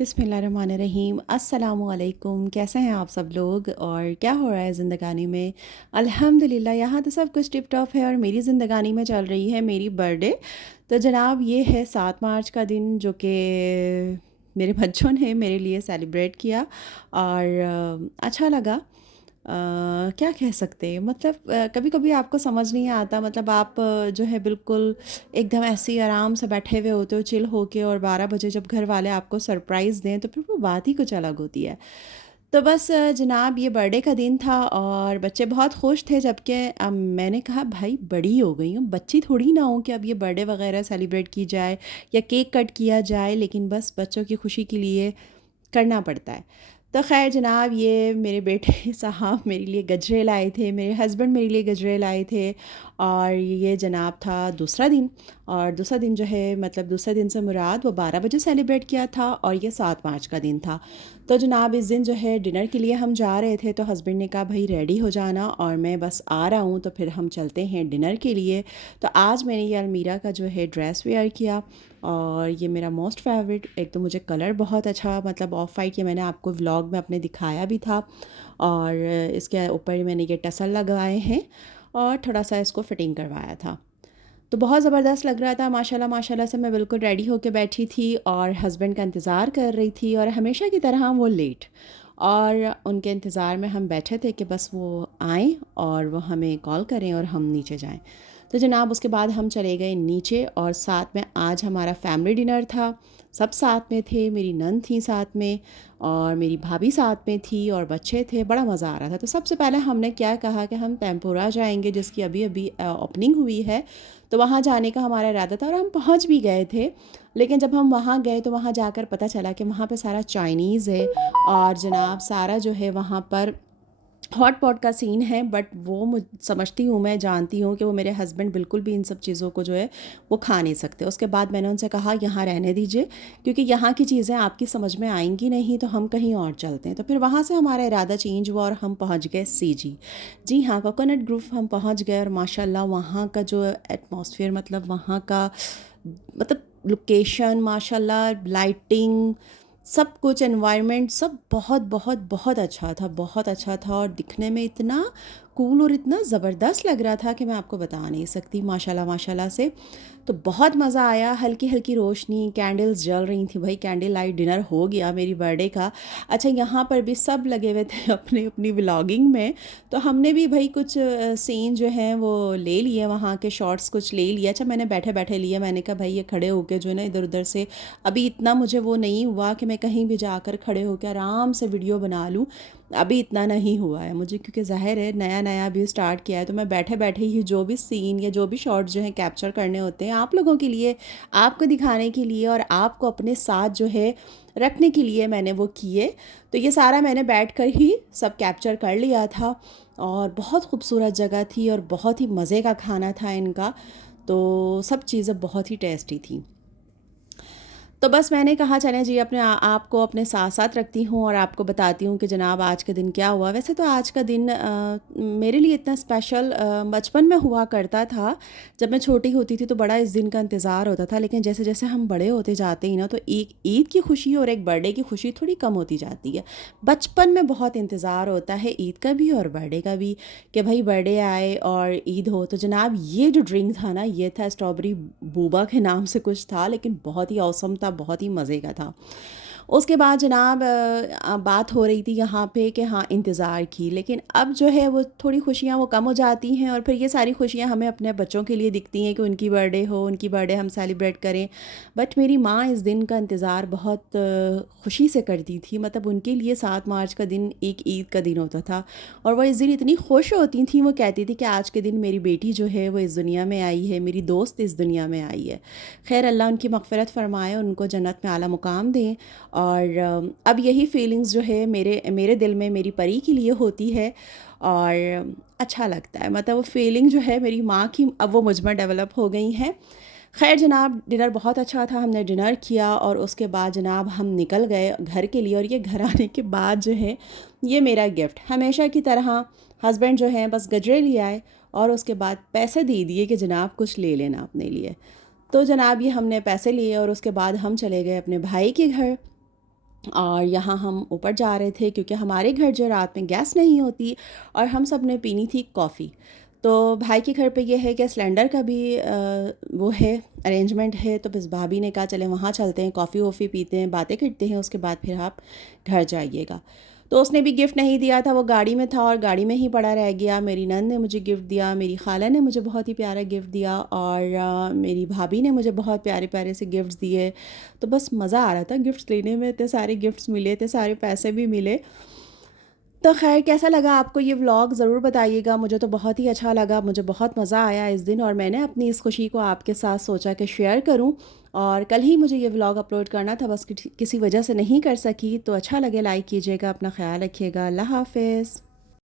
बिस्मिल्लाहिर्रहमानिर्रहीम। अस्सलामुअलैकुम। कैसे हैं आप सब लोग और क्या हो रहा है ज़िंदगानी में? अल्हम्दुलिल्लाह यहाँ तो सब कुछ टिप टॉप है और मेरी ज़िंदगानी में चल रही है मेरी बर्थडे। तो जनाब ये है 7 मार्च का दिन जो कि मेरे बच्चों ने मेरे लिए सेलिब्रेट किया और अच्छा लगा। क्या कह सकते हैं मतलब कभी कभी आपको समझ नहीं आता मतलब आप जो है बिल्कुल एकदम ऐसे ही आराम से बैठे हुए होते हो चिल होके और 12 बजे जब घर वाले आपको सरप्राइज़ दें तो फिर वो बात ही कुछ अलग होती है। तो बस जनाब ये बर्थडे का दिन था और बच्चे बहुत खुश थे जबकि अब मैंने कहा भाई बड़ी हो गई हूँ बच्ची थोड़ी ना हूँ कि अब ये बर्थडे वगैरह सेलिब्रेट की जाए या केक कट किया जाए, लेकिन बस बच्चों की खुशी के लिए करना पड़ता है। तो ख़ैर जनाब ये मेरे बेटे साहब मेरे लिए गजरे लाए थे, मेरे हस्बैंड मेरे लिए गजरे लाए थे और ये जनाब था दूसरा दिन। और दूसरा दिन जो है मतलब दूसरे दिन से मुराद वो 12 बजे सेलिब्रेट किया था और ये 7 मार्च का दिन था। तो जनाब इस दिन जो है डिनर के लिए हम जा रहे थे तो हस्बैंड ने कहा भाई रेडी हो जाना और मैं बस आ रहा हूँ तो फिर हम चलते हैं डिनर के लिए। तो आज मैंने ये अलमीरा का जो है ड्रेस वेयर किया और ये मेरा मोस्ट फेवरेट, एक तो मुझे कलर बहुत अच्छा मतलब ऑफ वाइट, ये मैंने आपको व्लॉग में अपने दिखाया भी था और इसके ऊपर मैंने ये टसल लगवाए हैं और थोड़ा सा इसको फिटिंग करवाया था। तो बहुत ज़बरदस्त लग रहा था माशाल्लाह माशाल्लाह से। मैं बिल्कुल रेडी होके बैठी थी और हस्बैंड का इंतज़ार कर रही थी और हमेशा की तरह वो लेट और उनके इंतज़ार में हम बैठे थे कि बस वो आएँ और वो हमें कॉल करें और हम नीचे जाएं। तो जनाब उसके बाद हम चले गए नीचे और साथ में आज हमारा फैमिली डिनर था। सब साथ में थे, मेरी नंद थी साथ में और मेरी भाभी साथ में थी और बच्चे थे, बड़ा मज़ा आ रहा था। तो सबसे पहले हमने क्या कहा कि हम टेम्पुरा जाएंगे जिसकी अभी अभी ओपनिंग हुई है, तो वहाँ जाने का हमारा इरादा था और हम पहुँच भी गए थे। लेकिन जब हम वहाँ गए तो वहाँ जाकर पता चला कि वहाँ पे सारा चाइनीज़ है और जनाब सारा जो है वहाँ पर हॉट पॉट का सीन है। बट वो मुझ समझती हूँ, मैं जानती हूँ कि वो मेरे हस्बैंड बिल्कुल भी इन सब चीज़ों को जो है वो खा नहीं सकते। उसके बाद मैंने उनसे कहा यहाँ रहने दीजिए क्योंकि यहाँ की चीज़ें आपकी समझ में आएंगी नहीं, तो हम कहीं और चलते हैं। तो फिर वहाँ से हमारा इरादा चेंज हुआ और हम पहुँच गए सीजी। जी हाँ, कोकोनट ग्रोव हम पहुँच गए और माशाल्लाह वहाँ का जो एटमॉस्फेयर मतलब वहाँ का मतलब लोकेशन माशाल्लाह, लाइटिंग, सब कुछ एनवायरनमेंट सब बहुत बहुत बहुत अच्छा था, बहुत अच्छा था और दिखने में इतना कूल और इतना ज़बरदस्त लग रहा था कि मैं आपको बता नहीं सकती माशाल्लाह माशाल्लाह से। तो बहुत मज़ा आया, हल्की हल्की रोशनी, कैंडल्स जल रही थी भाई, कैंडल लाइट डिनर हो गया मेरी बर्थडे का। अच्छा यहाँ पर भी सब लगे हुए थे अपनी अपनी व्लॉगिंग में, तो हमने भी भाई कुछ सीन जो हैं वो ले लिए, वहाँ के शॉट्स कुछ ले लिए। अच्छा मैंने बैठे बैठे लिए, मैंने कहा भाई ये खड़े होके जो है ना इधर उधर से अभी इतना मुझे वो नहीं हुआ कि मैं कहीं भी जाकर खड़े होकर आराम से वीडियो बना लूँ, अभी इतना नहीं हुआ है मुझे क्योंकि ज़ाहिर है नया नया अभी स्टार्ट किया है। तो मैं बैठे बैठे ही जो भी सीन या जो भी शॉट जो है कैप्चर करने होते हैं आप लोगों के लिए, आपको दिखाने के लिए और आपको अपने साथ जो है रखने के लिए मैंने वो किए। तो ये सारा मैंने बैठ कर ही सब कैप्चर कर लिया था और बहुत खूबसूरत जगह थी और बहुत ही मज़े का खाना था इनका। तो सब चीज़ें बहुत ही टेस्टी थी। तो बस मैंने कहा चलें जी अपने आपको अपने साथ साथ रखती हूँ और आपको बताती हूँ कि जनाब आज के दिन क्या हुआ। वैसे तो आज का दिन मेरे लिए इतना स्पेशल बचपन में हुआ करता था। जब मैं छोटी होती थी तो बड़ा इस दिन का इंतज़ार होता था, लेकिन जैसे जैसे हम बड़े होते जाते हैं ना तो एक ईद की खुशी और एक बर्थडे की खुशी थोड़ी कम होती जाती है। बचपन में बहुत इंतज़ार होता है ईद का भी और बर्थडे का भी कि भाई बर्थडे आए और ईद हो। तो जनाब ये जो ड्रिंक था ना ये था स्ट्रॉबेरी बूबा के नाम से कुछ था, लेकिन बहुत ही औसम था, बहुत ही मज़े का था। उसके बाद जनाब बात हो रही थी यहाँ पे कि हाँ इंतज़ार की, लेकिन अब जो है वो थोड़ी खुशियाँ वो कम हो जाती हैं और फिर ये सारी खुशियाँ हमें अपने बच्चों के लिए दिखती हैं कि उनकी बर्थडे हो, उनकी बर्थडे हम सेलिब्रेट करें। बट मेरी माँ इस दिन का इंतज़ार बहुत खुशी से करती थी। मतलब उनके लिए 7 मार्च का दिन एक ईद का दिन होता था और वो इस दिन इतनी खुश होती थी, वो कहती थी कि आज के दिन मेरी बेटी जो है वो इस दुनिया में आई है, मेरी दोस्त इस दुनिया में आई है। खैर अल्लाह उनकी मग़फ़िरत फ़रमाए, उनको जन्नत में आला मुकाम दें। और अब यही फीलिंग्स जो है मेरे मेरे दिल में मेरी परी के लिए होती है और अच्छा लगता है। मतलब वो फीलिंग जो है मेरी माँ की अब वो मुझ में डेवलप हो गई हैं। खैर जनाब डिनर बहुत अच्छा था, हमने डिनर किया और उसके बाद जनाब हम निकल गए घर के लिए। और ये घर आने के बाद जो है ये मेरा गिफ्ट हमेशा की तरह हस्बैंड जो है बस गजरे ले आए और उसके बाद पैसे दे दिए कि जनाब कुछ ले लेना अपने लिए। तो जनाब ये हमने पैसे लिए और उसके बाद हम चले गए अपने भाई के घर। और यहाँ हम ऊपर जा रहे थे क्योंकि हमारे घर जो रात में गैस नहीं होती और हम सब ने पीनी थी कॉफ़ी। तो भाई के घर पे ये है कि सिलेंडर का भी वो है, अरेंजमेंट है। तो बस भाभी ने कहा चले वहाँ चलते हैं, कॉफ़ी वॉफ़ी पीते हैं, बातें करते हैं, उसके बाद फिर आप घर जाइएगा। तो उसने भी गिफ्ट नहीं दिया था, वो गाड़ी में था और गाड़ी में ही पड़ा रह गया। मेरी नंद ने मुझे गिफ्ट दिया, मेरी खाला ने मुझे बहुत ही प्यारा गिफ्ट दिया और मेरी भाभी ने मुझे बहुत प्यारे प्यारे से गिफ्ट्स दिए। तो बस मज़ा आ रहा था गिफ्ट्स लेने में, इतने सारे गिफ्ट्स मिले, इतने सारे पैसे भी मिले। तो ख़ैर कैसा लगा आपको ये व्लॉग ज़रूर बताइएगा। मुझे तो बहुत ही अच्छा लगा, मुझे बहुत मज़ा आया इस दिन और मैंने अपनी इस खुशी को आपके साथ सोचा कि शेयर करूं। और कल ही मुझे ये व्लॉग अपलोड करना था, बस किसी वजह से नहीं कर सकी। तो अच्छा लगे लाइक कीजिएगा, अपना ख़्याल रखिएगा। अल्लाह हाफ़िज़।